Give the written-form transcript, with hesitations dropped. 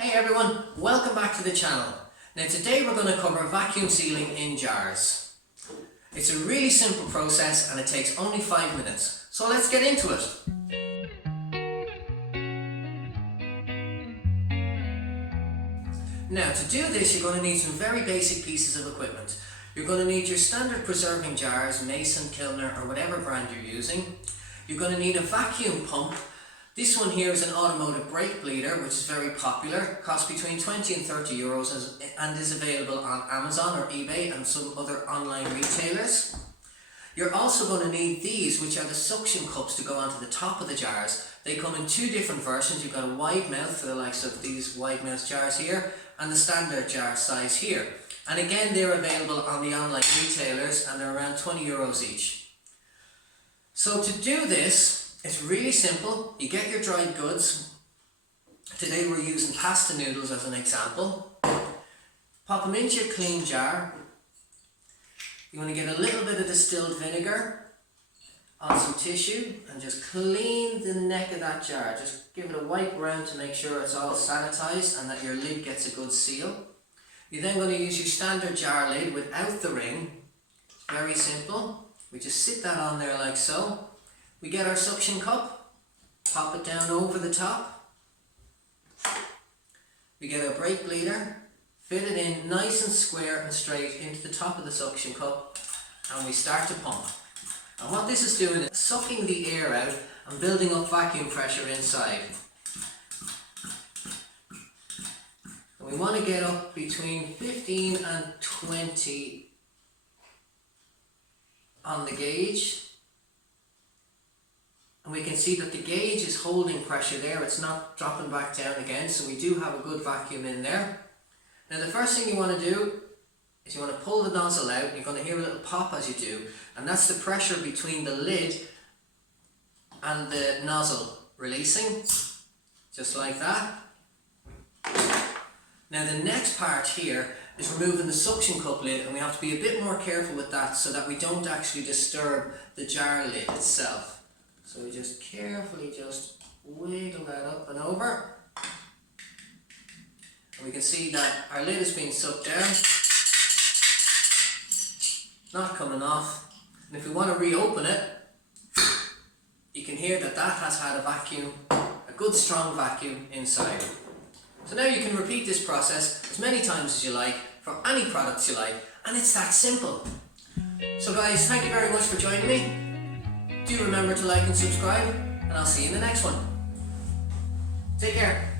Hey everyone, welcome back to the channel. Now today we're going to cover vacuum sealing in jars. It's a really simple process and it takes only 5 minutes. So let's get into it. Now to do this you're going to need some very basic pieces of equipment. You're going to need your standard preserving jars, Mason, Kilner or whatever brand you're using. You're going to need a vacuum pump. This one here is an automotive brake bleeder, which is very popular, costs between 20 and 30 euros and is available on Amazon or eBay and some other online retailers. You're also going to need these, which are the suction cups to go onto the top of the jars. They come in two different versions. You've got a wide mouth for the likes of these wide mouth jars here and the standard jar size here. And again, they're available on the online retailers and they're around 20 euros each. So to do this, it's really simple. You get your dried goods. Today we're using pasta noodles as an example. Pop them into your clean jar. You want to get a little bit of distilled vinegar on some tissue and just clean the neck of that jar. Just give it a wipe around to make sure it's all sanitized and that your lid gets a good seal. You're then going to use your standard jar lid without the ring. Very simple. We just sit that on there like so. We get our suction cup, pop it down over the top. We get our brake bleeder, fit it in nice and square and straight into the top of the suction cup, and we start to pump. And what this is doing is sucking the air out and building up vacuum pressure inside. And we want to get up between 15 and 20 on the gauge. And we can see that the gauge is holding pressure there, it's not dropping back down again, so we do have a good vacuum in there. Now the first thing you want to do is you want to pull the nozzle out. You're going to hear a little pop as you do, and that's the pressure between the lid and the nozzle releasing, just like that. Now the next part here is removing the suction cup lid, and we have to be a bit more careful with that so that we don't actually disturb the jar lid itself. So we just carefully just wiggle that up and over. And we can see that our lid is being sucked down. Not coming off. And if we want to reopen it, you can hear that that has had a vacuum, a good strong vacuum inside. So now you can repeat this process as many times as you like for any products you like, and it's that simple. So guys, thank you very much for joining me. Do remember to like and subscribe, and I'll see you in the next one. Take care.